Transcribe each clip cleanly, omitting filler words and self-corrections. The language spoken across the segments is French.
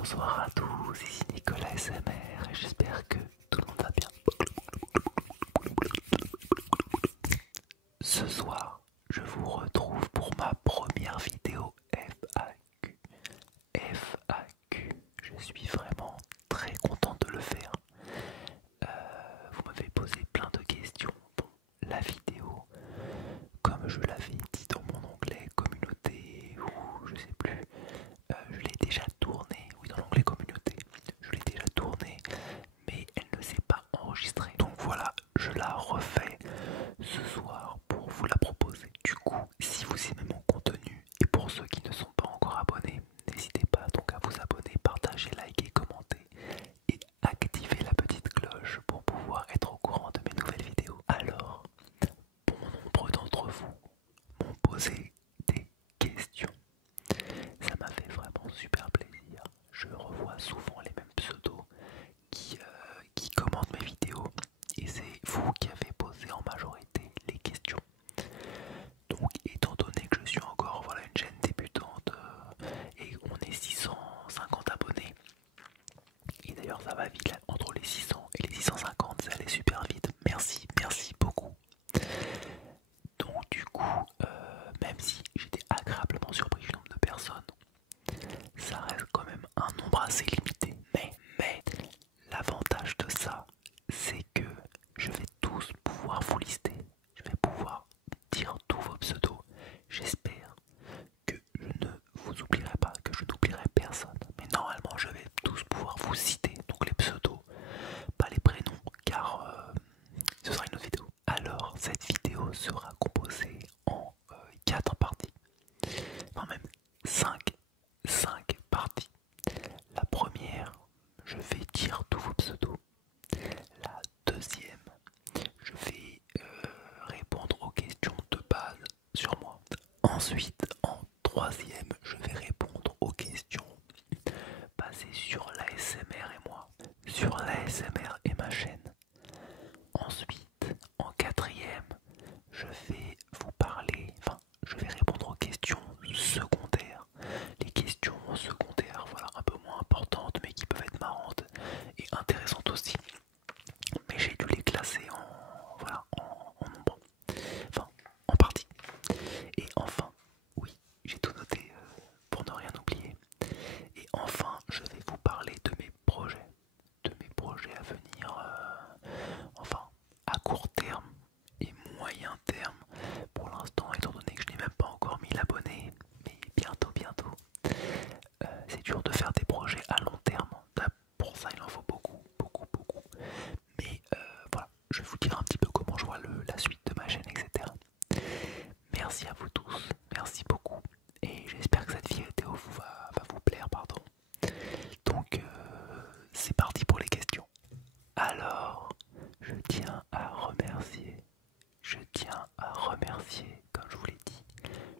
Bonsoir à tous, ici Nicolas SMR et j'espère que tout le monde va bien. Ce soir, je vous retrouve pour ma première vidéo FAQ. FAQ, je suis vraiment très content de le faire. Vous m'avez posé plein de questions. Bon, la vidéo, comme je l'avais dit dans mon onglet communauté ou je sais plus, je l'ai déjà tournée, oui dans l'onglet communauté, je l'ai déjà tournée, mais elle ne s'est pas enregistrée. Donc voilà, je la refais ce soir pour vous la proposer. Du coup, si vous aimez mon contenu, et pour ceux qui ne sont pas encore abonnés, n'hésitez pas donc à vous abonner, partager, liker, commenter et activer la petite cloche pour pouvoir être au courant de mes nouvelles vidéos. Alors, bon nombre d'entre vous m'ont posé des questions. Ça m'a fait vraiment super plaisir. Je revois souvent les mêmes pseudos qui commentent mes vidéos et c'est vous qui avez posé en majorité les questions. Donc étant donné que je suis encore une chaîne débutante et on est 650 abonnés, et d'ailleurs ça va vite là, entre les 600 et les 650 ça allait super vite, merci beaucoup. Donc du coup, même si j'étais agréablement surpris du nombre de personnes, ça reste quand même un nombre assez limité. Mais l'avantage de ça, c'est que je vais tous pouvoir vous lister. Je vais pouvoir dire tous vos pseudos. J'espère que je ne vous oublierai pas, que je n'oublierai personne. Mais normalement, je vais tous pouvoir vous citer. Donc les pseudos, pas les prénoms, car ce sera une autre vidéo. Alors, cette vidéo sera composée en 4 parties. Enfin même 5 parties. La première, je vais dire tous vos pseudos. La deuxième, je vais répondre aux questions de base sur moi. Ensuite, en troisième, je vais répondre aux questions basées sur l'ASMR et moi, sur l'ASMR et ma chaîne. Ensuite, en quatrième, je vais vous parler, je vais répondre aux questions secondaires. Les questions secondaires, voilà, un peu moins importantes, mais qui peuvent être marrantes et intéressantes aussi. Mais j'ai dû les classer en nombre, en partie. Et enfin, oui, j'ai tout noté pour ne rien oublier. Et enfin, je vais vous parler de mes projets à venir, à court terme et moyen terme. Pour l'instant, étant donné que je n'ai même pas encore 1000 abonnés, mais bientôt. C'est dur de faire des projets à long terme. Pour ça, il en faut beaucoup. Mais voilà, je vais vous dire un petit peu comment je vois la suite de ma chaîne, etc. Merci à vous tous, merci beaucoup. Et j'espère que cette vidéo va vous plaire, pardon. Donc, c'est parti pour les questions. Alors, comme je vous l'ai dit,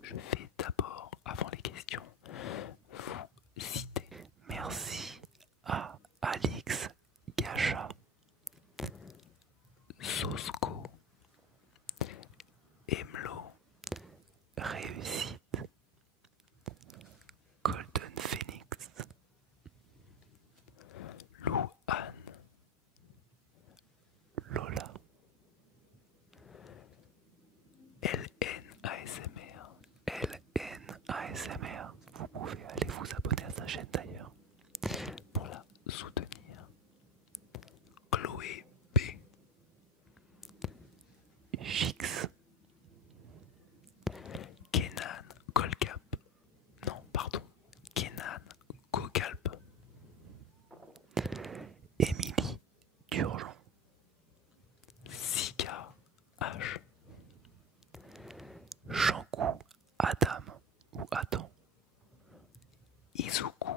je vais d'abord, avant les questions, vous citer. Merci à Alix Gacha, Sosco, Emlo, Réussite, Golden Phoenix, Lou Anne, Lola, LN ASMR, vous pouvez aller vous abonner à sa chaîne d'ailleurs pour la soutenir. Chloé B, Jix, Kenan Golcap, non pardon, Kenan Gogalp, Émilie Durgeon, Sika H, Shankou Adam ou Adam, Izuku,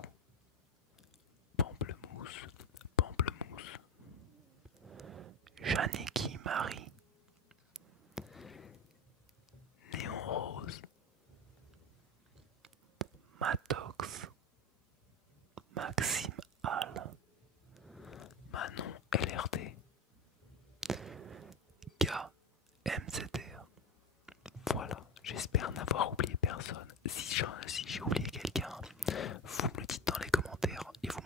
Pamplemousse, Janeki Marie, Néon Rose, Matox, Maxime Hall, Manon LRD, Ga MZR. Voilà, j'espère n'avoir oublié personne. Si j'ai oublié quelqu'un, vous me le dites dans les commentaires et vous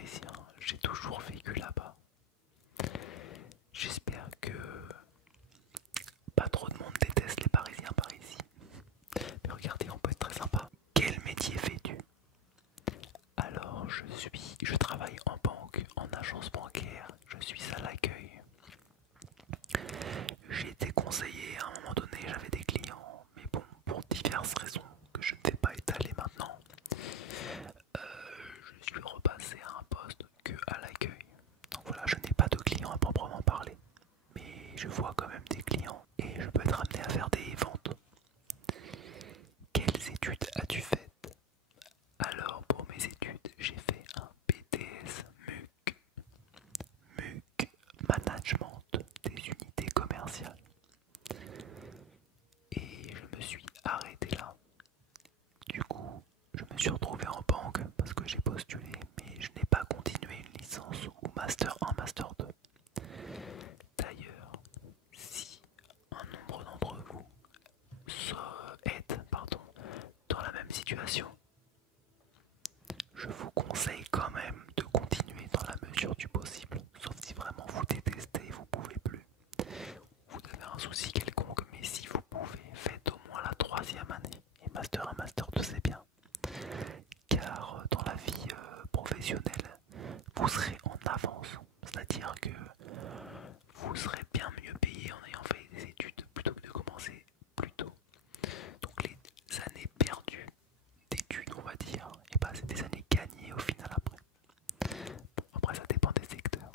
parisien, j'ai toujours vécu là-bas. J'espère que pas trop de monde déteste les Parisiens par ici. Mais regardez, on peut être très sympa. Quel métier fais-tu? Alors, je travaille en banque, en agence bancaire, je suis à l'accueil. J'ai été conseiller à un moment donné, j'avais des clients, mais bon, pour diverses raisons que je ne vais pas étaler maintenant, je suis repassé à un poste que à l'accueil. Donc voilà, je n'ai pas de clients à proprement parler, mais je vois quand même des clients et je peux être amené à faire des ventes. Quelles études as-tu faites? Alors pour mes études, j'ai fait un BTS MUC, Management des unités commerciales. Et je me suis arrêté là. Du coup, je me suis retrouvé en banque parce que j'ai postulé, mais je n'ai pas continué une licence ou master 1, master 2. D'ailleurs, si un nombre d'entre vous êtes dans la même situation, je vous conseille quand même de continuer dans la mesure du possible, sauf si vraiment vous détestez et vous pouvez plus. Vous avez un souci quelconque, mais si vous pouvez, faites au moins la 3e année. Et master 1, master 2 c'est bien. Car dans la vie professionnelle, vous serez en avance. C'est-à-dire que vous serez bien mieux payé en ayant fait des études plutôt que de commencer plus tôt. Donc les années perdues d'études, on va dire, et bah c'est des années gagnées au final après. Bon, après ça dépend des secteurs.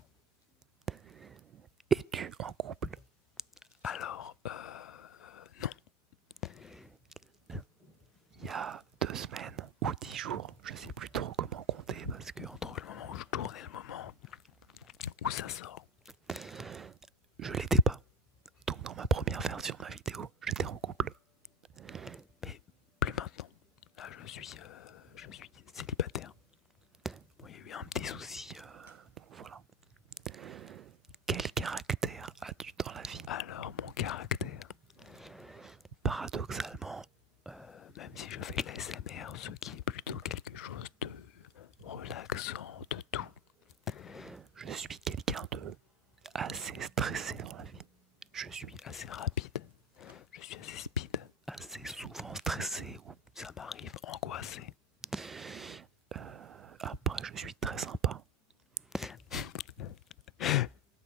Es-tu en couple? Alors, non. Il y a 2 semaines ou 10 jours, je sais plus trop comment compter parce que entre le moment où je tourne et le moment où ça sort, je l'étais pas. Donc dans ma première version de ma vidéo, j'étais en couple. Mais plus maintenant. Là je suis célibataire. Bon, il y a eu un petit souci, donc voilà. Quel caractère as-tu dans la vie? Alors mon caractère, paradoxalement, même si je fais de l'ASMR, ce qui est plutôt quelque chose de relaxant, de doux, je suis quelqu'un de assez stressé dans la vie. Je suis assez rapide, je suis assez speed, assez souvent stressé ou ça m'arrive angoissé. Après, je suis très sympa.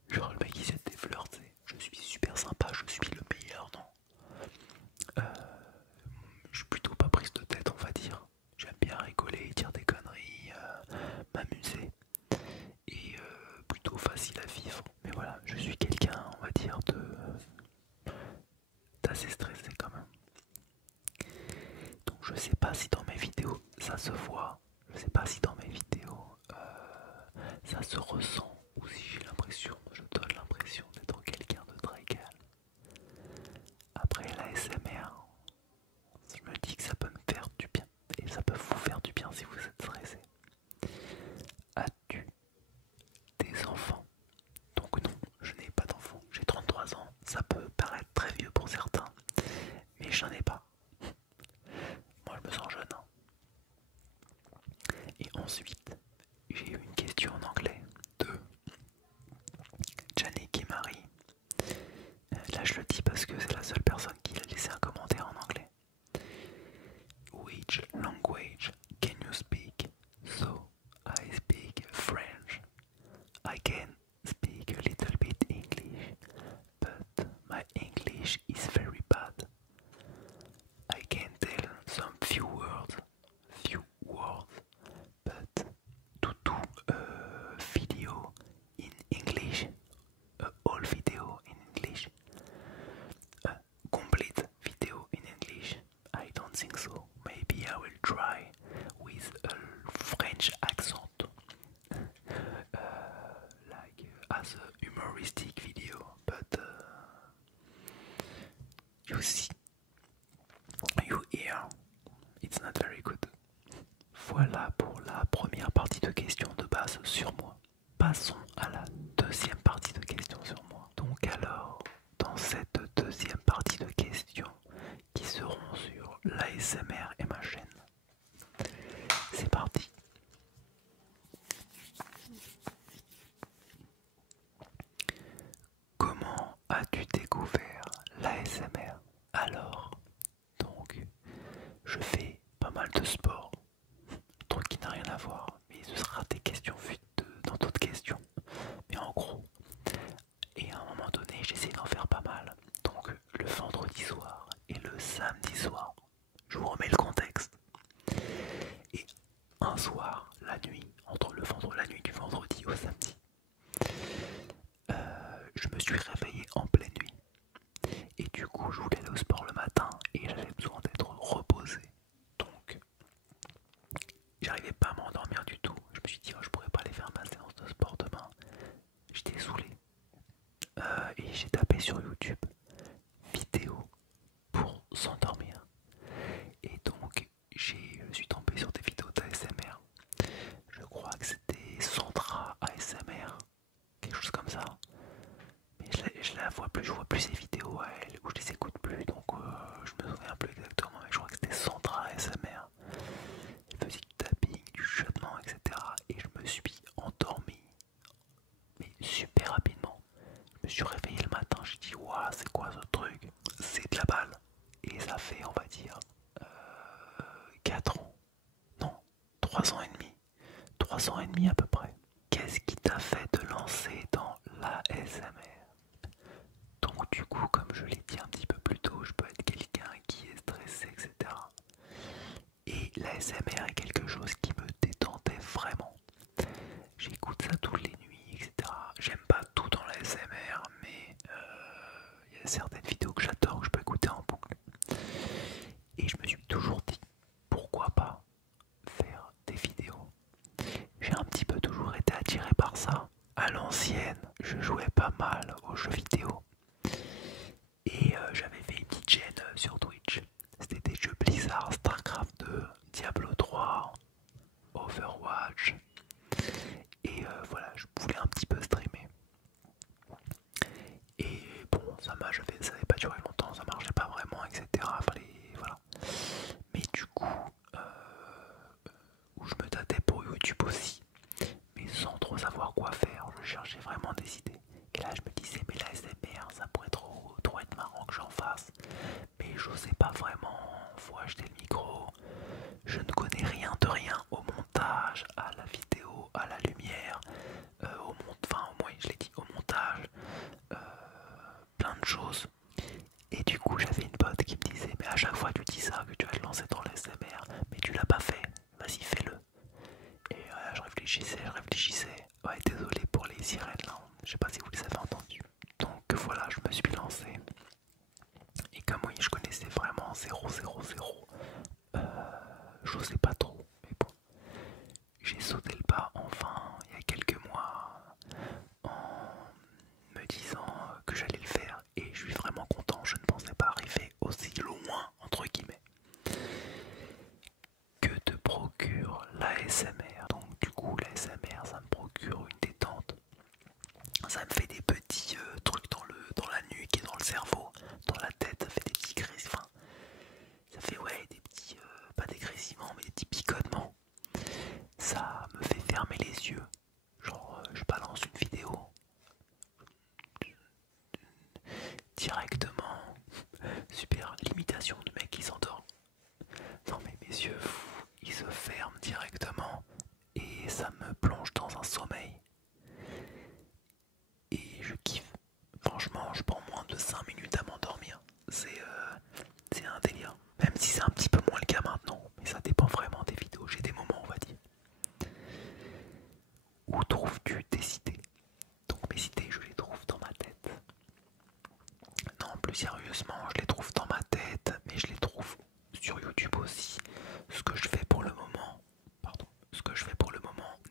Genre le mec qui jette des fleurs, tu sais. Je suis super sympa, je suis le meilleur, non? Je suis plutôt pas prise de tête, on va dire. J'aime bien rigoler, dire des conneries, m'amuser. Et plutôt facile à vivre. Mais voilà, je suis quelqu'un, on va dire, d'assez stressé quand même. Donc je sais pas si dans mes vidéos ça se voit, je sais pas si dans mes vidéos ça se ressent ou si j'ai l'impression, je donne l'impression d'être quelqu'un de très calme. Après l'ASMR, je me dis que ça peut me faire du bien et ça peut vous faire du bien si vous êtes stressé. As-tu des enfants? Donc non, je n'ai pas d'enfants, j'ai 33 ans, ça peut paraître très vieux pour certains, mais j'en ai pas. Moi je me sens jeune. Et ensuite, j'ai eu une question en anglais de Janik et Marie. Là je le dis parce que c'est la seule personne qui a laissé un commentaire en anglais. Which language can you speak? So I speak French. I can speak a little bit English, but my English is very bad. I can tell some few words, but to do a video in English, a whole video in English, a complete video in English, I don't think so. Maybe I will try with a French accent, like as a humoristic video, but you see, you hear, it's not very good. Voilà pour la première partie de questions de base sur moi. Passons à la deuxième partie de questions sur moi. Donc alors, dans cette deuxième partie de questions qui seront sur l'ASMR et ma chaîne, c'est parti. as-tu découvert l'ASMR? Alors, donc, je fais pas mal de sport, truc qui n'a rien à voir, mais ce sera des questions dans d'autres questions. Mais en gros, et à un moment donné, j'essaie d'en faire pas mal. Donc, le vendredi soir et le samedi soir, je vous remets le contexte. Et un soir, la nuit, la nuit du vendredi au samedi, je me suis réveillé en pleine nuit. Et du coup, je voulais aller au sport le matin et j'avais besoin d'être reposé. Donc, j'arrivais pas à m'endormir du tout. Je me suis dit, oh, je pourrais pas aller faire ma séance de sport demain. J'étais saoulé. Et j'ai tapé sur YouTube vidéo pour s'endormir. Et donc, je suis tombé sur des vidéos d'ASMR. Je crois que c'était Sandra ASMR, quelque chose comme ça. Mais je la vois plus, je vois plus ses vidéos à elle, ou je les écoute plus, donc je me souviens plus exactement, mais je crois que c'était Sandra ASMR. Elle faisait du tapping, du chuchotement, etc. Et je me suis endormi, mais super rapidement. Je me suis réveillé le matin, j'ai dit waouh, c'est quoi ce truc? C'est de la balle. Et ça fait, on va dire, 4 ans, non, 3 ans et demi. 3 ans et demi à peu près. Qu'est-ce qui t'a fait te lancer dans l'ASMR? Donc du coup, comme je l'ai dit un petit peu plus tôt, je peux être quelqu'un qui est stressé, etc. Et l'ASMR est quelque chose qui me détendait vraiment. J'écoute ça toutes les nuits, etc. J'aime pas tout dans l'ASMR, mais il y a certaines vidéos que j'adore, que je peux écouter en boucle. Et je me suis toujours dit, pourquoi pas faire des vidéos? J'ai un petit peu toujours été attiré par ça. À l'ancienne, je jouais pas mal aux jeux vidéo. Et j'avais fait une petite chaîne sur Twitch. C'était des jeux Blizzard, Starcraft 2, Diablo 3, Overwatch. Et voilà, je voulais un petit peu streamer. Et bon, ça n'avait pas duré longtemps, ça marchait pas vraiment, etc. Voilà. Mais du coup, où je me tâtais pour YouTube aussi, mais sans trop savoir quoi faire, je cherchais vraiment des idées. Et là je me disais, mais la SMR, ça pourrait trop être marrant que j'en fasse. Mais j'osais pas vraiment, faut acheter le micro. Je ne connais rien de rien au montage, à la vidéo, à la lumière, enfin au moins je l'ai dit, au montage, plein de choses. Et du coup j'avais une pote qui me disait, mais à chaque fois tu dis ça, que tu vas te lancer dans l'ASMR, mais tu l'as pas fait, vas-y fais-le. Et je réfléchissais. Ouais, désolé pour les sirènes là, je sais pas si vous les avez entendues. Donc voilà, je me suis lancé. Et comme oui, je connaissais vraiment 000, j'osais pas trop. Mais bon, j'ai sauté le pas enfin il y a quelques mois en me disant que j'allais le faire. Et je suis vraiment content, je ne pensais pas arriver aussi loin, entre guillemets. Que te procure l'ASMR? Donc du coup l'ASMR ça me procure une détente. Ça me fait des petits trucs dans la nuque et dans le cerveau, dans la tête, ça fait des petits grésillements. Ça fait ouais des petits, pas des grésillements mais des petits picotements. Ça me fait fermer les yeux. Genre je balance une vidéo directement. Super, l'imitation du mec qui s'endort. Non mais mes yeux, ils se ferment directement et ça me plonge dans un sommeil. Et je kiffe. Franchement, je prends moins de 5 minutes à m'endormir. C'est un délire. Même si c'est un petit peu moins le cas maintenant, mais ça dépend vraiment des vidéos. J'ai des moments, on va dire. Où trouves-tu tes idées? Donc mes idées, je les trouve dans ma tête. Non, plus sérieusement, je les trouve dans ma tête, mais je les trouve sur YouTube aussi. Ce que je fais pour le moment,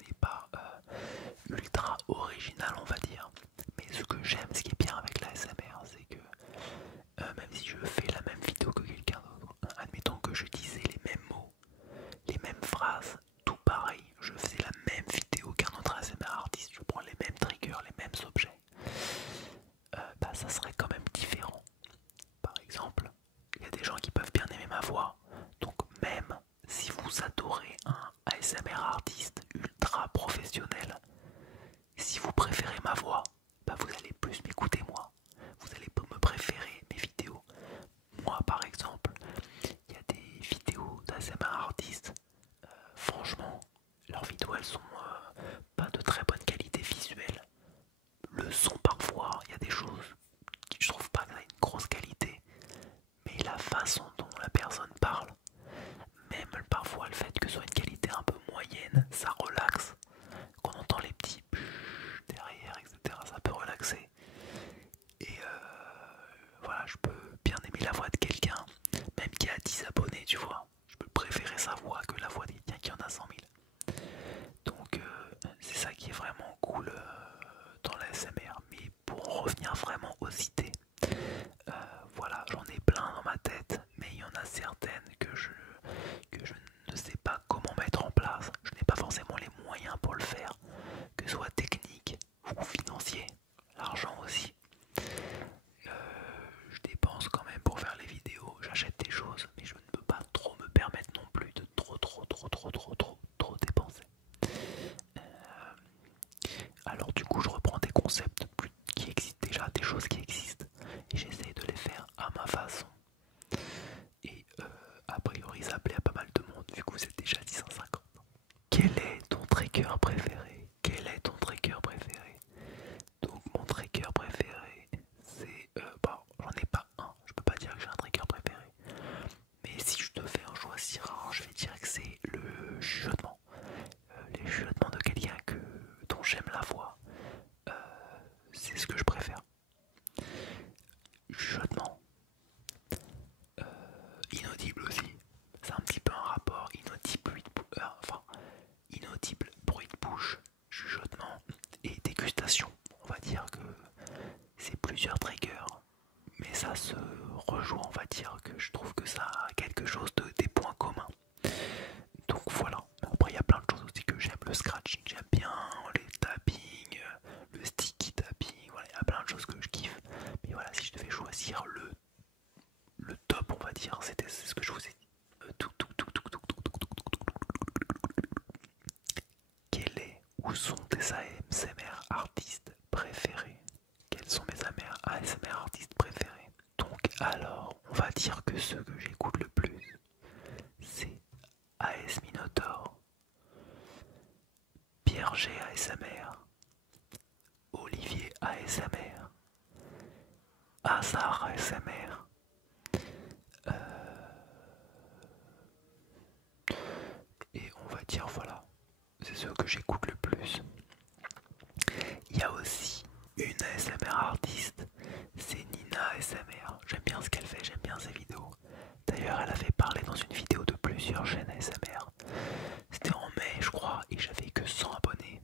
n'est pas ultra original, on va dire. Mais ce que j'aime, ce qui est bien avec la SMR, c'est que même si je fais la même vidéo que quelqu'un d'autre, admettons que je disais les mêmes mots, les mêmes phrases, tout pareil, je faisais la même vidéo qu'un autre ASMR artiste, je prends les mêmes triggers, les mêmes objets, bah ça serait quand même différent. Par exemple, il y a des gens qui peuvent bien aimer ma voix, donc même si vous adorez un ASMR artiste ultra professionnel, si vous préférez ma voix, bah vous allez plus m'écouter moi, vous allez vraiment cool dans la SMR. Mais pour en revenir vraiment aux idées, voilà, j'en ai plein dans ma tête, mais il y en a certaines que je ne sais pas comment mettre en place. Je n'ai pas forcément les moyens pour le faire, que ce soit technique ou financier, l'argent aussi. Je dépense quand même pour faire les vidéos, j'achète des choses, mais je ne peux pas trop me permettre non plus de trop dépenser. Alors du coup je reprends des concepts qui existent déjà, des choses qui existent, et j'essaye de les faire à ma façon. Et a priori ça plaît à pas mal de monde vu que vous êtes déjà 650. Quel est ton trigger préféré? Quel est ton trigger préféré? Donc mon trigger préféré c'est... bon, j'en ai pas un, je peux pas dire que j'ai un trigger préféré. Mais si je devais en choisir un, je vais dire que c'est le chuchotement. Les chuchotements de quelqu'un dont j'aime la voix. C'est ce que je préfère. Chuchotement. Inaudible aussi. C'est un petit peu un rapport inaudible, inaudible, bruit de bouche, chuchotement et dégustation. On va dire que c'est plusieurs triggers, mais ça se rejoint, on va dire que je trouve que ça a quelque chose des points communs. Donc voilà. Après il y a plein de choses aussi que j'aime, le scratching, j'aime bien, les tapping, le sticky tapping, voilà, il y a plein de choses que je kiffe. Mais voilà, si je devais choisir le top, on va dire, c'est ce que je vous ai dit. Quel est ou sont tes ASMR artistes préférés? Quels sont mes ASMR artistes préférés? Donc alors, on va dire que ceux que j'écoute le plus, c'est AS Minotaur, Pierre G ASMR, Olivier ASMR, Hazard ASMR, et on va dire voilà, c'est ceux que j'écoute le plus. Il y a aussi une ASMR artiste, c'est Nina ASMR. J'aime bien ce qu'elle fait, j'aime bien ses vidéos. D'ailleurs, elle avait parlé dans une vidéo de plusieurs chaînes ASMR. C'était en mai, je crois, et j'avais que 100 abonnés.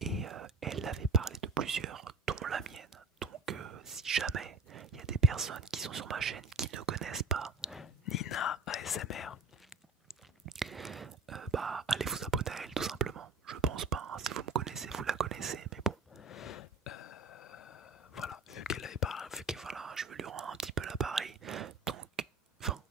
Et elle avait parlé de plusieurs, dont la mienne. Donc, si jamais il y a des personnes qui sont sur ma chaîne qui ne connaissent pas Nina ASMR, bah allez vous abonner à elle tout simplement. Je pense pas, hein. Si vous me connaissez, vous la connaissez, mais bon. Voilà, vu qu'elle avait parlé, vu que voilà, je veux lui rendre un petit peu l'appareil. Donc, enfin,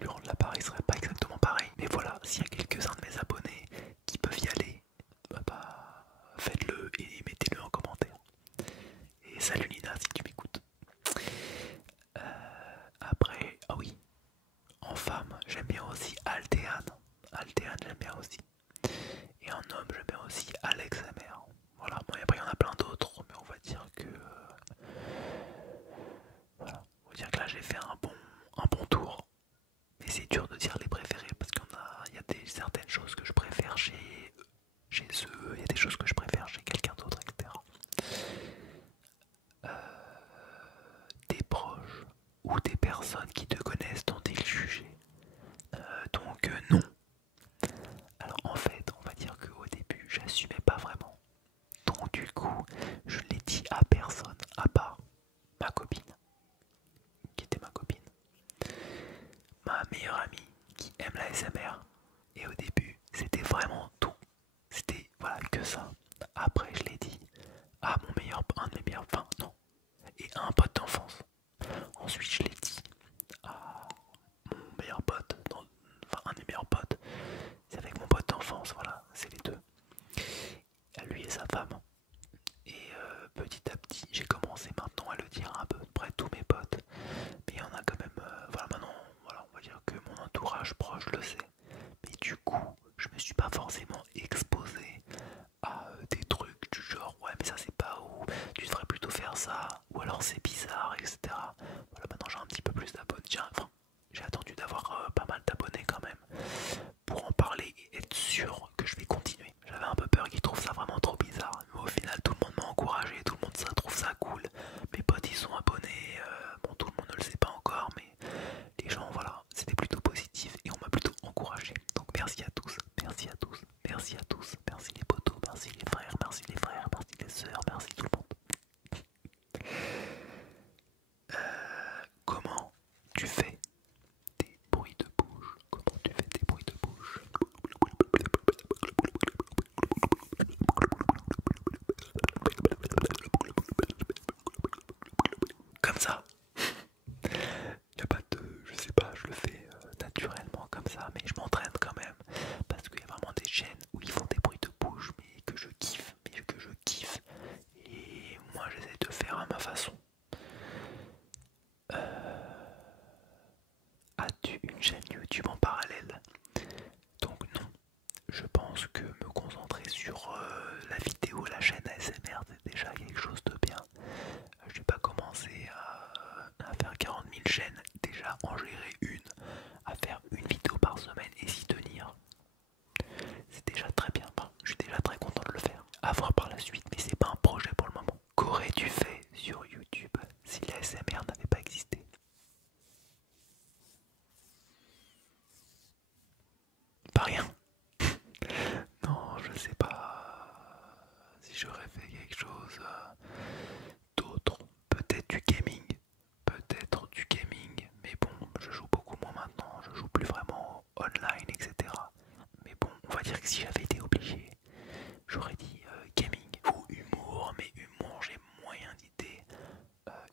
lui rendre l'appareil serait pas exactement pareil. Mais voilà, s'il y a quelques-uns de mes abonnés qui peuvent y aller, bah faites-le et mettez-le en commentaire. Et salut Nina si tu m'écoutes. Après, ah oui, en femme, j'aime bien aussi Altéane. Altéane, j'aime bien aussi. Et en homme, j'aime bien aussi Alex Amer. Voilà, bon, et après il y en a plein d'autres, mais on va dire que... voilà, on va dire que là j'ai fait un bon tour. Mais c'est dur de dire les préférés parce qu'il y a certaines choses que je préfère chez eux, il y a des choses que je préfère chez quelqu'un d'autre, etc. Des proches ou des personnes qui te connaissent t'ont-ils jugé? Donc non. Alors en fait, on va dire qu'au début, j'assumais pas vraiment. Donc du coup, je l'ai dit à personne, à part ma copine, qui était ma copine, ma meilleure amie, qui aime la SMR. Et au début, c'était vraiment tout. C'était voilà que ça. Après, je l'ai dit à un de mes meilleurs, enfin non, et à un pote d'enfance. Ensuite, je l'ai dit à mon meilleur pote, enfin un de mes meilleurs potes. C'est avec mon pote d'enfance, voilà, c'est les deux. À lui et sa femme. Et petit à petit, j'ai commencé maintenant à le dire à peu près tous mes potes. Mais il y en a quand même, voilà, maintenant, voilà, on va dire que mon entourage proche le sait. Mais du coup, je me suis pas forcément exposé à des trucs du genre, ouais, mais ça c'est pas où, tu devrais plutôt faire ça, ou alors c'est bizarre, etc. Voilà, maintenant j'ai un petit peu plus d'abonnés. Enfin, j'ai attendu d'avoir pas mal d'abonnés quand même pour en parler et être sûr que je vais continuer. J'avais un peu peur qu'ils trouvent ça vraiment trop bizarre, mais au final tout le monde m'a encouragé, tout le monde trouve ça cool. Mes potes ils sont abonnés, bon tout le monde ne le sait pas encore, mais les gens voilà, c'était plutôt positif et on m'a plutôt encouragé. Donc merci à tous, merci à tous, merci à tous, merci les potos, merci la suite, mais c'est pas un projet pour le moment. Qu'aurais-tu fait sur YouTube si l'ASMR n'avait pas existé? Pas rien. Non, je sais pas si j'aurais fait quelque chose d'autre. Peut-être du gaming. Peut-être du gaming. Mais bon, je joue beaucoup moins maintenant. Je joue plus vraiment online, etc. Mais bon, on va dire que si j'avais été obligé, j'aurais dit gaming ou humour. Mais humour, j'ai moyen d'idées.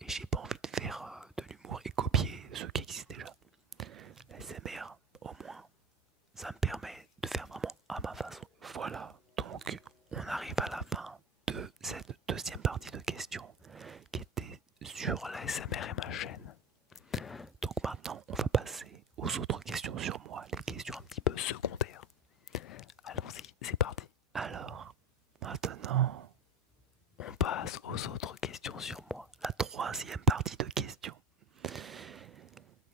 Et j'ai pas envie de faire de l'humour et copier ceux qui existent déjà. L'ASMR, au moins, ça me permet de faire vraiment à ma façon. Voilà, donc on arrive à la fin de cette deuxième partie de questions qui était sur l'ASMR et ma chaîne. Donc maintenant on va passer aux autres questions sur moi, les questions un petit peu secondaires. Allons-y, c'est parti. Alors, maintenant on passe aux autres questions sur moi, la troisième partie de questions.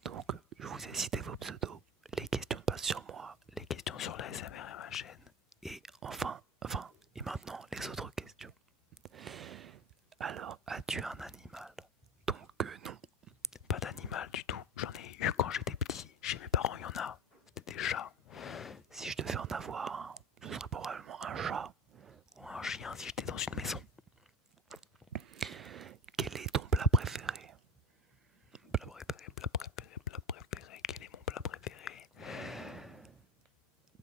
Donc je vous ai cité vos pseudos, les questions passent sur moi, les questions sur l'ASMR et ma chaîne, et et maintenant les autres questions. Alors, as-tu un animal? Donc non, pas d'animal du tout. J'en ai eu quand j'étais petit. Chez mes parents, il y en a. C'était des chats. Si je devais en avoir un, ce serait probablement un chat ou un chien si j'étais dans une maison. Quel est ton plat préféré? Plat préféré, plat préféré, plat préféré. Quel est mon plat préféré?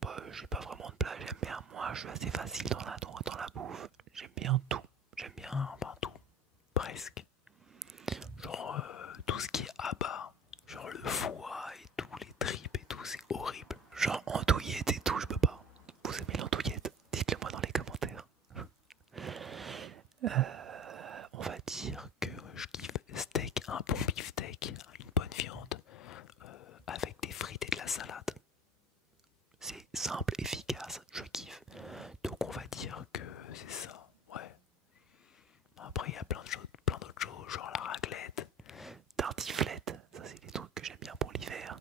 Bah, j'ai pas vraiment de plat. J'aime bien, moi, je suis assez facile dans la bouffe. J'aime bien tout. J'aime bien, enfin tout. Presque. Genre tout ce qui est abat, genre le foie et tout, les tripes et tout, c'est horrible. Genre andouillette et tout, je peux pas. Vous aimez l'andouillette? Dites-le moi dans les commentaires. On va dire que je kiffe steak, un bon beefsteak, une bonne viande, avec des frites et de la salade. C'est simple, efficace, je kiffe. Donc on va dire que c'est ça, ouais. Après il y a plein d'autres choses, genre la raclette, tartiflette, ça c'est des trucs que j'aime bien pour l'hiver.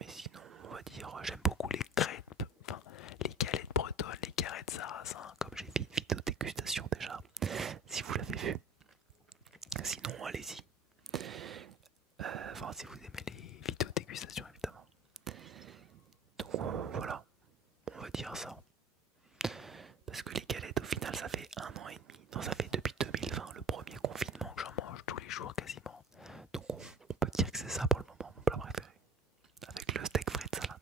Mais sinon, on va dire, j'aime beaucoup les crêpes, enfin les galettes bretonnes, les carettes sarrasin, comme j'ai fait une vidéo dégustation déjà, si vous l'avez vu. Sinon, allez-y. Enfin, si vous aimez les vidéos dégustation, évidemment. Donc voilà, on va dire ça. Parce que les galettes, au final, ça fait 1 an et demi. Non, ça fait depuis 2020, le premier confinement que j'en mange tous les jours quasiment. Donc on peut dire que c'est ça pour le moment, mon plat préféré. Avec le steak frites salade.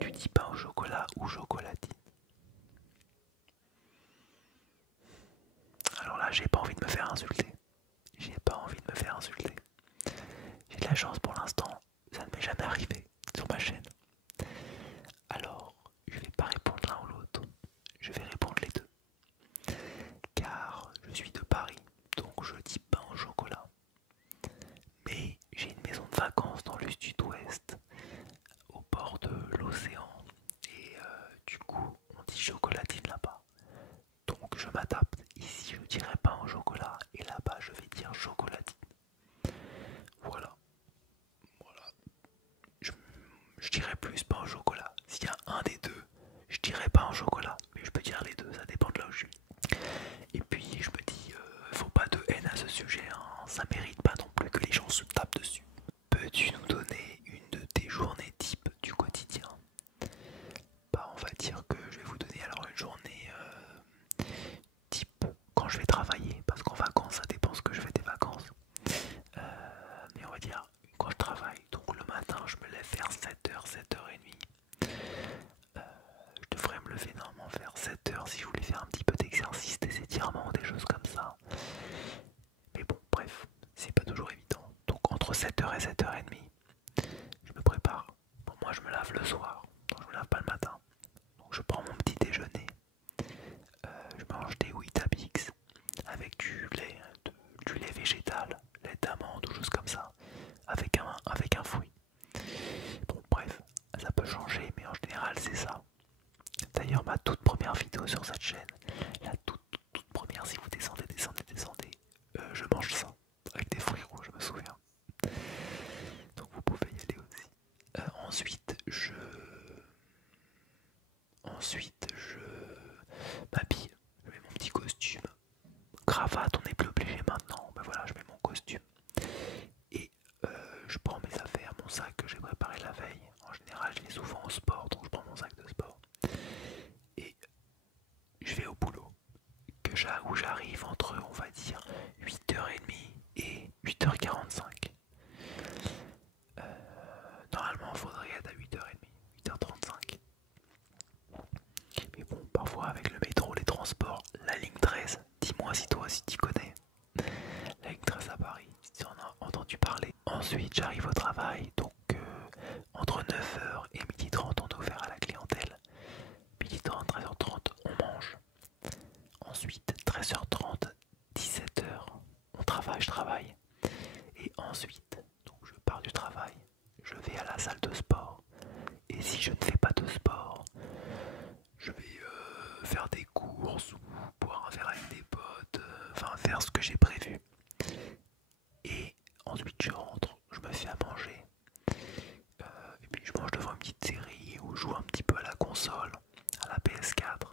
Tu dis pain au chocolat ou chocolatine? Alors là, j'ai pas envie de me faire insulter. J'ai pas envie de me faire insulter. J'ai de la chance pour l'instant, ça ne m'est jamais arrivé sur ma chaîne. Alors, je vais pas répondre l'un ou l'autre. Je vais répondre les deux. Car je suis de Paris, donc je dis pain au chocolat. Mais j'ai une maison de vacances dans le sud-ouest, au bord de l'océan. Et du coup, on dit chocolatine là-bas. Donc je m'adapte. Ici, je dirais pain au chocolat. Et là-bas, je vais dire chocolatine. Voilà. Voilà. Je dirais plus pain au chocolat. S'il y a un des deux, je dirais pain au chocolat. Mais je peux dire les deux, ça dépend de là où je suis. Et puis je me dis, faut pas de haine à ce sujet, hein. Ça mérite pas non plus que les gens se tapent dessus. Peux-tu nous donner une de tes journées type du quotidien? Bah on va dire que je vais vous donner alors une journée type quand je vais travailler. Parce qu'en vacances, ça dépend ce que je fais des vacances. Mais on va dire quand je travaille. Donc le matin, je me lève vers 7h, 7h30. Je devrais me lever normalement vers 7h si je voulais faire un petit peu d'exercice, des étirements, des choses comme ça. Mais bon, bref, c'est pas toujours évident. Donc entre 7h et 7h30, je me prépare. Bon, moi je me lave le soir, donc je me lave pas le matin. Donc je prends mon petit déjeuner. Je mange des Weetabix avec du lait végétal, lait d'amande ou choses comme ça, avec un fruit. Bon, bref, ça peut changer, mais en général c'est ça. D'ailleurs, ma toute première vidéo sur cette chaîne, la toute première, si vous descendez, je mange ça avec des fruits rouges, je me souviens. Donc vous pouvez y aller aussi. Ensuite, je cravate, on n'est plus obligé maintenant. Ben voilà, je mets mon costume et je prends mes affaires, mon sac que j'ai préparé la veille. En général, je vais souvent au sport, donc je prends mon sac de sport et je vais au boulot. Où j'arrive entre, on va dire, 8h30 et 8h45. Normalement, il faudrait être à 8h30, 8h35. Mais bon, parfois avec le métro, les transports, la ligne 13, dis-moi si toi si tu connais. La ligne 13 à Paris, si tu en as entendu parler. Ensuite, j'arrive au travail, donc entre 9h et 12h30, on est ouvert à la clientèle. 12h30, 13h30, on mange. Ensuite, 13h30, 17h, on travaille, je travaille. Et ensuite, donc je pars du travail, je vais à la salle de sport. Et si je ne fais pas de sport, je vais faire des courses ou boire un verre avec des potes, enfin faire ce que j'ai prévu. Et ensuite je rentre, je me fais à manger. Et puis je mange devant une petite série ou je joue un petit peu à la console, à la PS4.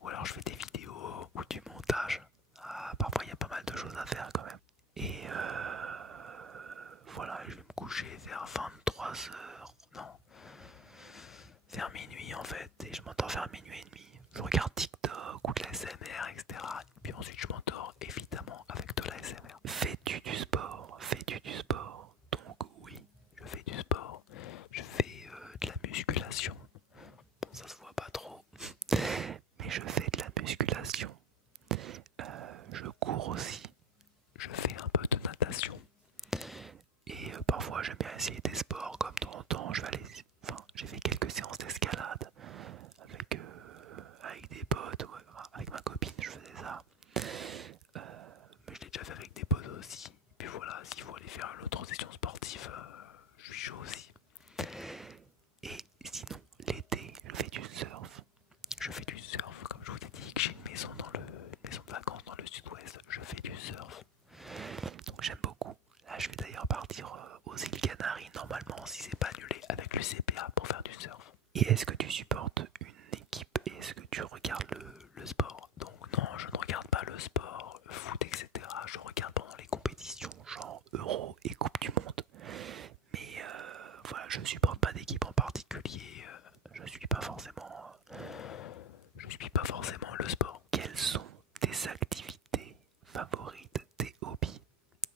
Ou alors je fais des vidéos ou du montage. Ah, parfois il y a pas mal de choses à faire quand même. Et voilà, je vais me coucher vers 23h. Non, vers minuit en fait. Et je m'endors vers minuit et demi. Je regarde TikTok ou de la SMR, etc. Et puis ensuite je m'endors évidemment avec de la SMR. Fais-tu du sport? Fais-tu du sport? Donc oui, je fais du sport. Je fais de la musculation. Bon, ça se voit pas trop. Mais je fais de la musculation. Je cours aussi. Je fais un peu de natation. Et parfois j'aime bien essayer des sports comme de temps en temps. Je vais aller. Enfin, j'ai fait quelques séances d'escalade avec des potes, ouais, enfin, avec ma copine, je faisais ça. Mais je l'ai déjà fait avec des potes aussi. Et puis voilà, s'il faut aller faire une autre session sportive, je suis chaud aussi. Et sinon, l'été, je fais du surf. Je fais du surf, comme je vous ai dit que j'ai une maison une maison de vacances dans le sud-ouest, je fais du surf. Donc j'aime beaucoup. Là, je vais d'ailleurs partir aux îles Canaries normalement, si c'est pas annulé, avec l'UCPA pour faire du surf. Et est-ce que tu supportes une équipe et est-ce que tu regardes le sport? Donc non, je ne regarde pas le sport, foot, etc. Je regarde pendant les compétitions, genre Euro et Coupe du Monde. Mais voilà, je ne supporte pas d'équipe en particulier. Je suis pas forcément le sport. Quelles sont tes activités favorites, tes hobbies?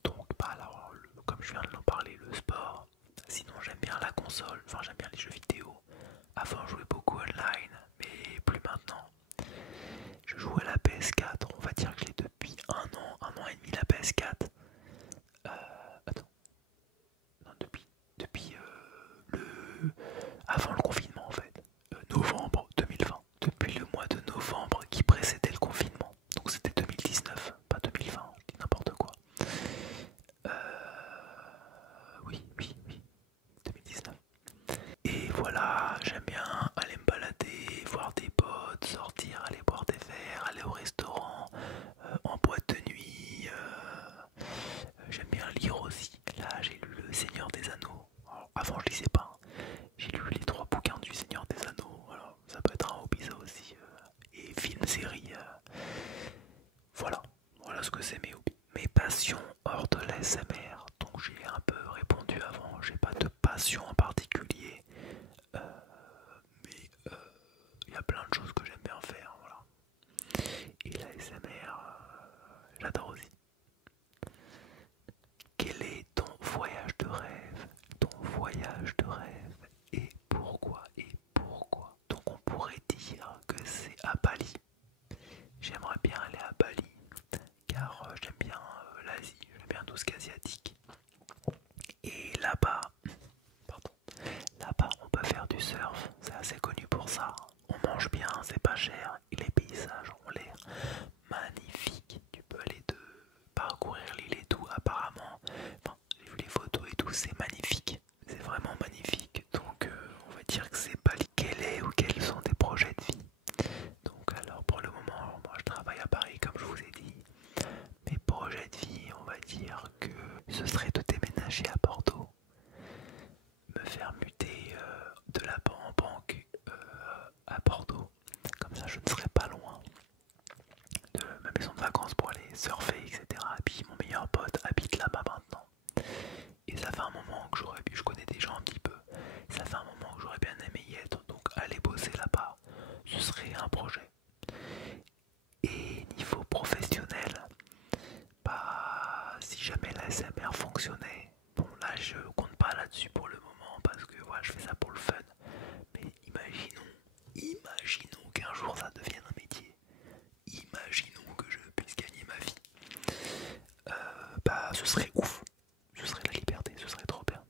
Donc, bah alors, comme je viens de l'en parler, le sport. Sinon, j'aime bien la console, enfin j'aime bien les jeux vidéo. Avant, je jouais beaucoup online, mais plus maintenant. Je joue à la PS4, on va dire que je l'ai depuis un an et demi la PS4. Attends, non, depuis avant le confinement en fait, novembre 2020. Depuis le mois de novembre qui précédait le confinement. Donc c'était 2019, pas 2020, je dis n'importe quoi. Euh, oui, 2019. Et voilà, j'aime bien aller me balader, voir des potes, sortir, aller boire des verres, aller au restaurant, en boîte de nuit. J'aime bien lire aussi. Là, j'ai lu Le Seigneur des Anneaux. Alors, avant, je lisais pas. J'ai lu les 3 bouquins du Seigneur des Anneaux. Alors, ça peut être un hobby ça aussi. Et film, série. Voilà ce que c'est mes hobbies. Mes passions hors de l'ASMR. Donc j'ai un peu répondu avant. J'ai pas de passion en particulier. Mais il y a plein de choses que j'aime bien faire. Voilà. Et l'ASMR, j'adore aussi. Quel est ton voyage de rêve? Ton voyage de rêve et pourquoi? Donc on pourrait dire que c'est à Bali. J'aimerais bien aller à Bali car j'aime bien l'Asie, j'aime bien tout ce qu'asiatique. Et là-bas, pardon, surfer, etc. Et puis mon meilleur pote habite là-bas maintenant. Et ça fait un moment que je connais des gens un petit peu, ça fait un moment que j'aurais bien aimé y être, donc aller bosser là-bas, ce serait un projet. Et niveau professionnel, bah si jamais la SMR fonctionnait, bon là je compte pas là-dessus pour le moment parce que voilà, je fais ça pour le fun, mais imaginons qu'un jour ça devienne un métier, imaginons que je puisse gagner ma vie, bah ce serait ouf, ce serait la liberté, ce serait trop bien.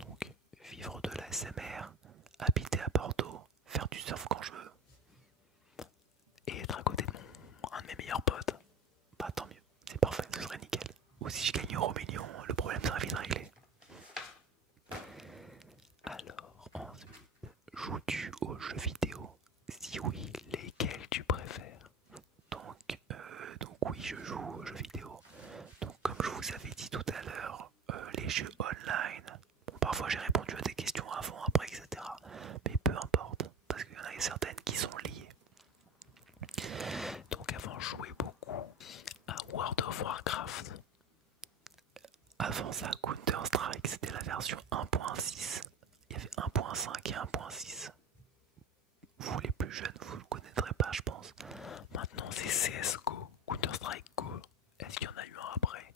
Donc vivre de la SMR, habiter à Bordeaux, faire du surf quand je veux, et être à côté de un de mes meilleurs potes, bah tant mieux, c'est parfait, ce serait nickel. Ou si je gagne euro million, le problème serait vite réglé. Alors ensuite, joues-tu aux jeux vidéo? Si oui, lesquels tu préfères? Donc oui, je joue aux jeux vidéo. Donc comme je vous avais dit tout à l'heure, les jeux online, bon, parfois j'ai répondu à des questions avant, après, etc. Mais peu importe, parce qu'il y en a certaines qui sont liées. Donc avant je jouais beaucoup à World of Warcraft. Avant ça, Counter-Strike, c'était la version 1.6. Il y avait 1.5 et 1.6. Vous les plus jeunes, vous ne le connaîtrez pas je pense. Maintenant c'est CSGO, Counter-Strike Go. Est-ce qu'il y en a eu un après?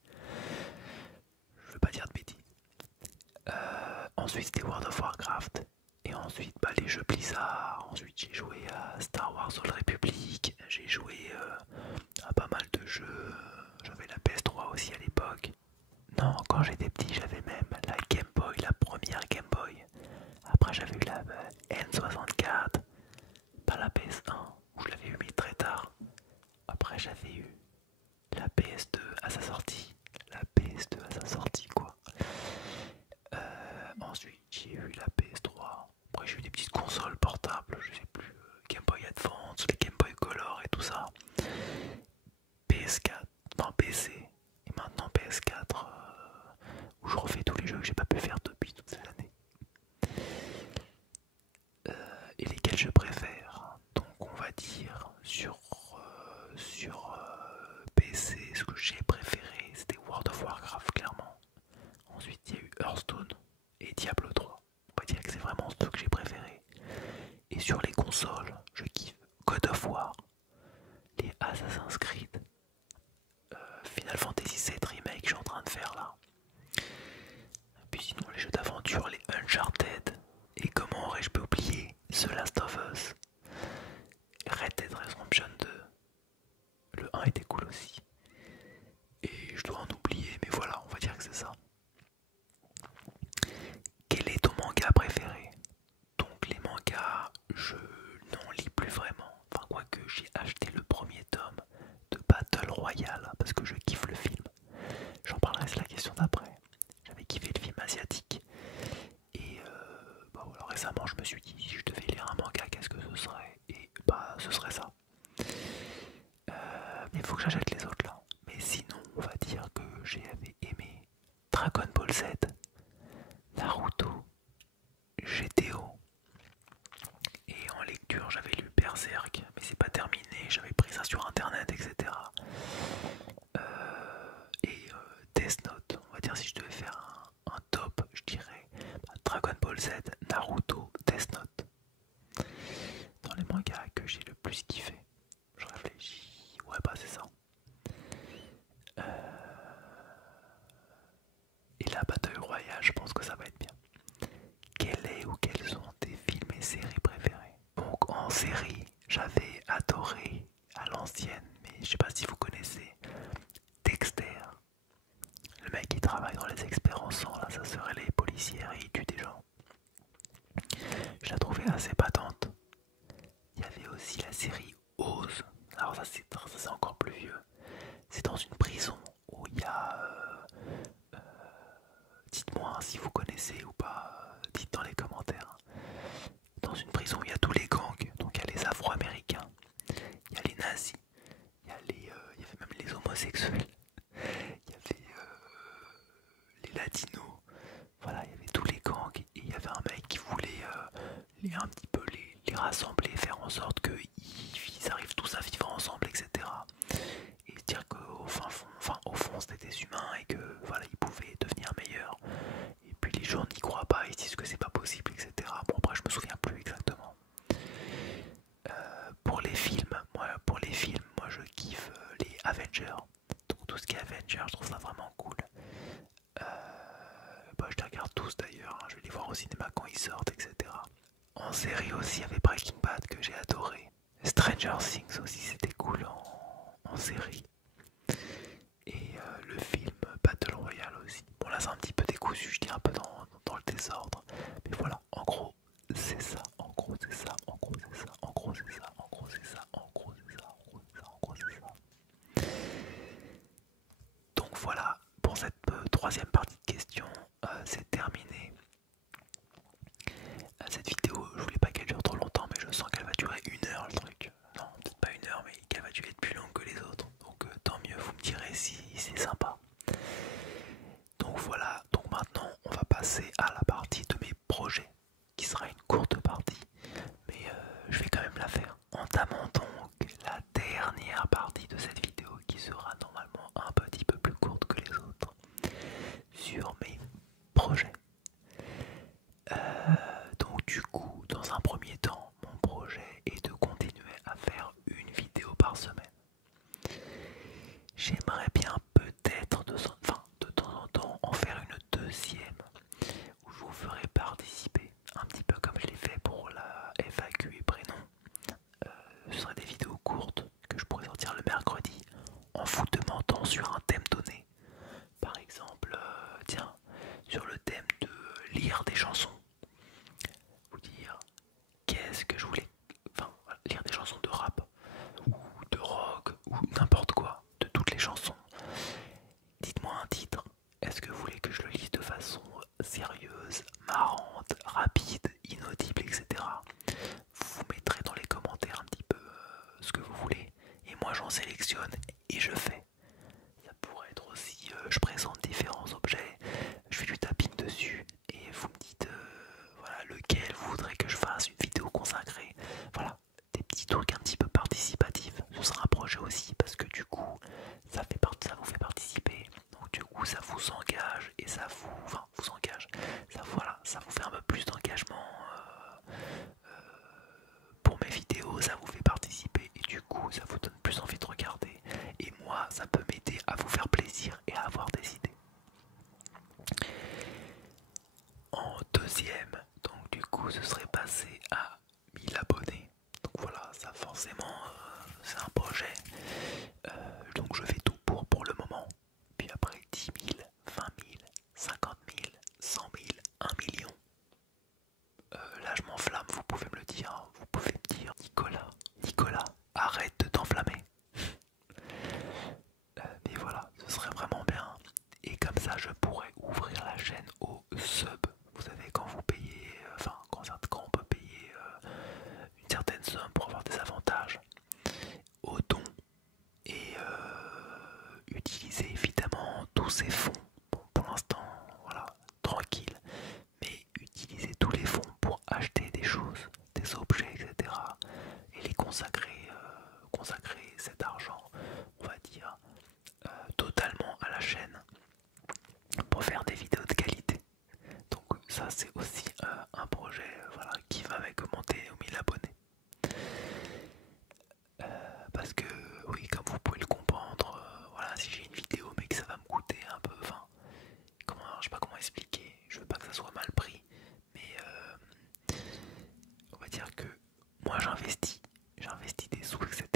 Je veux pas dire de bêtises. Ensuite c'était World of Warcraft. Et ensuite bah, les jeux Blizzard. Ensuite j'ai joué à Star Wars Old Republic. J'ai joué à pas mal de jeux. J'avais la PS3 aussi à l'époque. Non, quand j'étais petit j'avais même la Game Boy, la première Game Boy. Après j'avais eu la N64. Pas la PS1, où je l'avais eu mis très tard. Après j'avais eu la PS2 à sa sortie. La PS2 à sa sortie quoi. Ensuite j'ai eu la PS3. Après j'ai eu des petites consoles portables, je sais plus, Game Boy Advance, les Game Boy Color et tout ça. PS4, non PC. Et maintenant PS4 où je refais tous les jeux que j'ai pas pu faire depuis toutes ces années. Et lesquels je préfère? Donc on va dire sur PC, ce que j'ai préféré c'était World of Warcraft clairement. Ensuite il y a eu Hearthstone et Diablo 3. On va dire que c'est vraiment ceux que j'ai préféré. Et sur les consoles, je kiffe God of War, les Assassin's Creed, Final Fantasy VII Remake que je suis en train de faire là. Puis sinon les jeux d'aventure, les Uncharted. Et comment aurais-je pu oublier The Last of Us, Red Dead Redemption 2. Le 1 était cool aussi. Et je dois en oublier, mais voilà, on va dire que c'est ça. Quel est ton manga préféré? Donc les mangas, je n'en lis plus vraiment. Enfin quoique j'ai acheté le premier tome de Battle Royale parce que je kiffe le film. J'en parlerai, c'est la question d'après. J'avais kiffé le film asiatique. Et bah voilà, récemment je me suis dit si je devais lire un manga, qu'est-ce que ce serait? Et bah ce serait ça. Mais il faut que j'achète les autres là. Mais sinon on va dire que j'avais aimé Dragon Ball Z, Naruto, GTO. Et en lecture j'avais lu Berserk, mais c'est pas terminé, j'avais pris ça sur internet, etc. Death Note, on va dire si je devais faire un top, je dirais Dragon Ball Z, Naruto, Death Note. Dans les mangas que j'ai le plus kiffé, je réfléchis, ouais bah c'est ça. Et la bataille royale, je pense que ça va être bien. Quel est ou quels sont tes films et séries préférés? Donc en série, j'avais adoré à l'ancienne, mais je sais pas si vous connaissez Dexter. Le mec qui travaille dans les experts en sang, là ça serait les policiers et il tue des gens. Je la trouvais assez patente. Il y avait aussi la série Oz. Alors ça c'est encore plus vieux. C'est dans une prison où il y a... dites-moi si vous connaissez ou pas, dites dans les commentaires. Dans une prison où il y a tous les gangs. Donc il y a les Afro-Américains, il y a les nazis, il y avait même les homosexuels, il y avait les latinos. Voilà, il y avait tous les gangs et il y avait un mec qui voulait un petit peu les rassembler, faire en sorte qu'ils arrivent tous à vivre ensemble, etc. Et se au fond c'était des humains et que voilà, ils pouvaient devenir meilleurs. Et puis les gens n'y croient pas, ils disent que c'est pas possible, etc. Bon, après je me souviens plus exactement. Pour les films, moi je kiffe les Avengers. Donc tout ce qui est Avengers, je trouve ça vraiment cool. Je les regarde tous d'ailleurs, hein. Je vais les voir au cinéma quand ils sortent, etc. En série aussi, il y avait Breaking Bad que j'ai adoré. Stranger Things aussi, c'était cool en série. Et le film Battle Royale aussi. Bon là c'est un petit peu décousu, je dis un peu dans le désordre. Mais voilà, en gros c'est ça, en gros c'est ça, en gros c'est ça, en gros c'est ça, en gros c'est ça, en gros c'est ça, en gros c'est ça, en gros c'est ça. Donc voilà, pour cette troisième partie de questions, c'est terminé. Cette vidéo, je voulais pas qu'elle dure trop longtemps, mais je sens qu'elle va durer 1 heure le truc. Non, peut-être pas 1 heure, mais qu'elle va durer plus longue que les autres. Donc tant mieux, vous me direz si c'est sympa. Donc voilà, donc maintenant on va passer à la partie de mes projets, qui sera une courte partie, mais je vais quand même la faire. Entamons donc la dernière partie de cette vidéo, qui sera normalement un petit peu plus courte que les autres, sur mes projets. Donc du coup, dans un premier temps, mon projet est de continuer à faire une vidéo par semaine. J'aimerais bien peut-être de temps en temps en faire une deuxième où je vous ferai participer, un petit peu comme je l'ai fait pour la FAQ et prénom. Ce seraient des vidéos courtes que je pourrais sortir le mercredi en vous demandant sur un thème donné. Par exemple, tiens, sur le thème de lire des chansons. Vous dire qu'est-ce que je voulais. Enfin, lire des chansons de rap, ou de rock, ou n'importe quoi, de toutes les chansons. Dites-moi un titre. Est-ce que vous voulez que je le lise de façon sérieuse, marrante, rapide, inaudible, etc. Vous mettrez dans les commentaires un petit peu ce que vous voulez. Et moi j'en sélectionne et je fais. Ça pourrait être aussi, je présente différents objets, je fais du tapping dessus et vous me dites voilà, lequel vous voudrez que je fasse une vidéo consacrée. Voilà, des petits trucs un petit peu participatifs. Ce sera un projet aussi parce que du coup ça vous fait participer. Donc du coup ça vous engage et vous engage. Ça vous fait un peu plus d'engagement pour mes vidéos, ça vous fait participer et du coup ça vous donne plus envie de regarder. Et moi ça peut m'aider à vous faire plaisir et à avoir des idées. En deuxième, donc du coup ce serait passé à 1000 abonnés. Donc voilà, ça forcément c'est un projet. Donc je fais tout pour le moment. Puis après 10 000, 20 000, 50 000, 100 000, 1 million. Là je m'enflamme, vous pouvez me le dire. Vous pouvez me dire Nicolas, arrête de t'enflammer. Mais voilà, ce serait vraiment bien. Et comme ça je pourrais ouvrir la chaîne au sub. Vous savez, quand vous payez, quand on peut payer une certaine somme pour avoir des avantages, au don, et utiliser évidemment tous ces fonds. Bon, pour l'instant, voilà, tranquille, mais utiliser tous les fonds pour acheter des choses, des objets, etc. et les consacrer cet argent, on va dire, totalement à la chaîne pour faire des vidéos de qualité. Donc ça c'est aussi un projet voilà, qui va avec monter aux 1000 abonnés. Parce que oui, comme vous pouvez le comprendre, voilà, si j'ai une vidéo mais que ça va me coûter un peu, je sais pas comment expliquer, je veux pas que ça soit mal pris, mais on va dire que moi j'investis des sous, etc.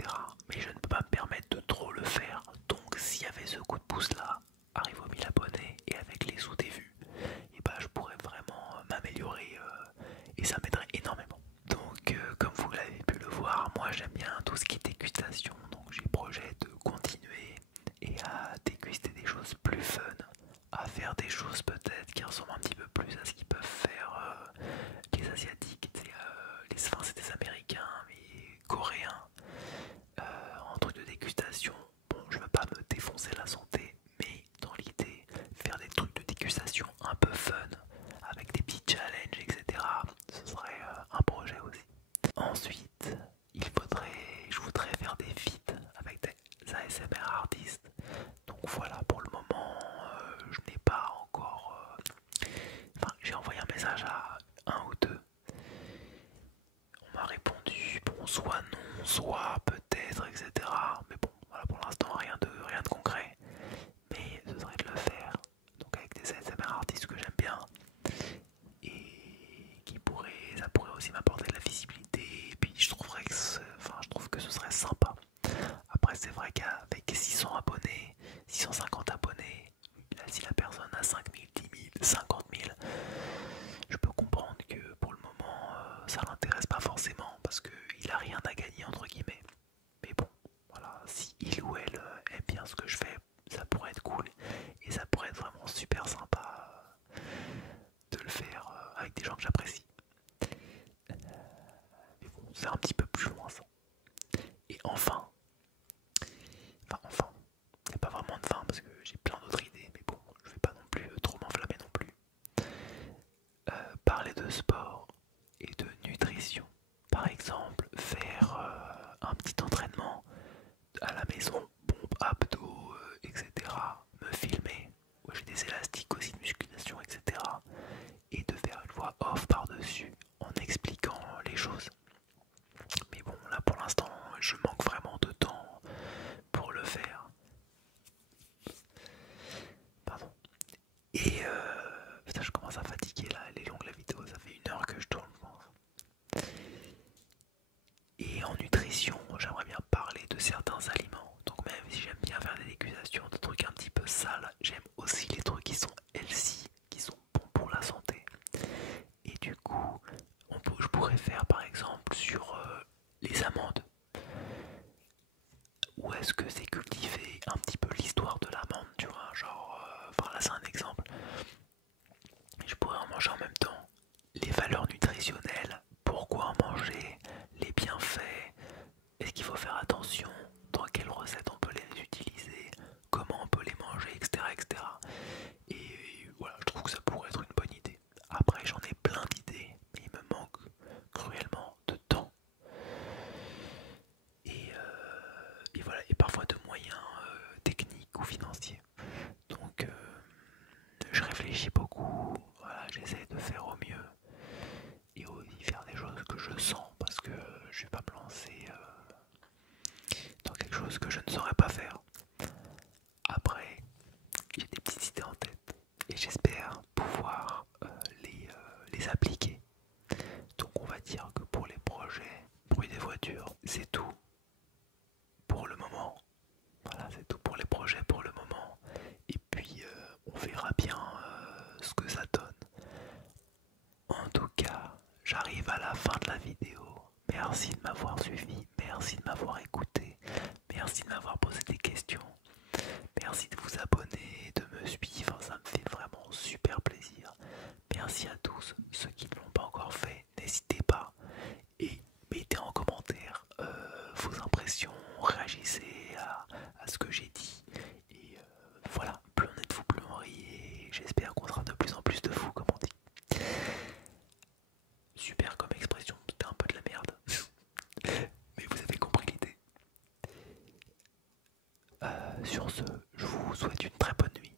Mais je ne peux pas me permettre de trop le faire. Donc s'il y avait ce coup de pouce là, arrive aux 1000 abonnés et avec les sous des vues, et bah je pourrais vraiment m'améliorer et ça m'aiderait énormément. Donc comme vous l'avez pu le voir, moi j'aime bien tout ce qui est dégustation, donc j'ai projet de continuer et à déguster des choses plus fun, à faire des choses peut-être qui ressemblent un petit peu plus à ce qu'ils peuvent faire les asiatiques, c'est des américains, mais coréens, en truc de dégustation. Bon, je veux pas me défoncer la santé, mais dans l'idée, faire des trucs de dégustation un peu fun, avec des petits challenges, etc. Ce serait un projet aussi. Ensuite, je voudrais peut-être, etc. Mais bon, voilà, pour l'instant, rien de concret. Mais ce serait de le faire. Donc avec des ASMR artistes que j'aime bien et ça pourrait aussi m'apporter de la visibilité. Et puis je trouve que ce serait sympa. Après, c'est vrai qu'avec 600 abonnés, 650 abonnés, là, si la personne a 5000, 10 000, 50 000, je peux comprendre que pour le moment, ça l'intéresse pas forcément parce qu'il a rien à gagner entre guillemets. Mais bon, voilà, si il ou elle aime bien ce que je fais, ça pourrait être cool et ça pourrait être vraiment super sympa de le faire avec des gens que j'apprécie. Mais bon, c'est un petit peu plus loin ça. Et enfin, il n'y a pas vraiment de fin parce que j'ai plein d'autres idées, mais bon, je vais pas non plus trop m'enflammer non plus. Parler de sport et de nutrition. Par exemple, faire un petit entraînement à la maison, pompe, abdos, etc. Me filmer, où j'ai des élastiques aussi de musculation, etc. Et de faire une voix off par-dessus en expliquant les choses. Mais bon, là pour l'instant, je manque vraiment de temps pour le faire. Pardon. Et putain, je commence à fatiguer là, elle est longue la vidéo, ça fait 1 heure que je tourne, je pense. Et en nutrition, j'aimerais bien parler de certains aliments. Donc même si j'aime bien faire des dégustations de trucs un petit peu sales, j'aime aussi les trucs qui sont healthy, qui sont bons pour la santé. Et du coup, je pourrais faire par exemple sur les amandes. Où est-ce que c'est cultivé un petit peu l'histoire de l'amande, tu vois, genre, enfin là c'est un exemple. Je pourrais en manger en même temps. Les valeurs nutritionnelles, pourquoi en manger, les bienfaits, est-ce qu'il faut faire attention, dans quelles recettes on peut les utiliser, comment on peut les manger, etc. etc. Et voilà, je trouve que ça pourrait être une bonne idée. Après, j'en ai plein d'idées, mais il me manque cruellement de temps. Et voilà, et parfois de moyens techniques ou financiers. Donc, je réfléchis beaucoup, voilà, j'essaie de faire au mieux et aussi faire des choses que je sens parce que je vais pas me lancer dans quelque chose que je ne saurais pas faire. Après, j'ai des petites idées en tête et j'espère pouvoir les appliquer. Donc on va dire que pour les projets bruit des voitures, c'est tout pour le moment. Voilà, c'est tout pour les projets pour le moment. Et puis on verra bien ce que ça donne. En tout cas, j'arrive à la fin de la vidéo. Merci de m'avoir suivi, merci de m'avoir écouté, merci de m'avoir posé des questions. Merci de vous abonner, de me suivre, ça me fait vraiment super plaisir. Merci à tous, ceux qui ne l'ont pas encore fait, n'hésitez pas et mettez en commentaire vos impressions, réagissez à ce que j'ai dit. Et voilà, plus on est de vous, plus on rit et j'espère qu'on sera de plus en plus de vous, comme on dit. Super comme expression, c'était un peu de la merde. Mais vous avez compris l'idée. Sur ce, je vous souhaite une très bonne nuit.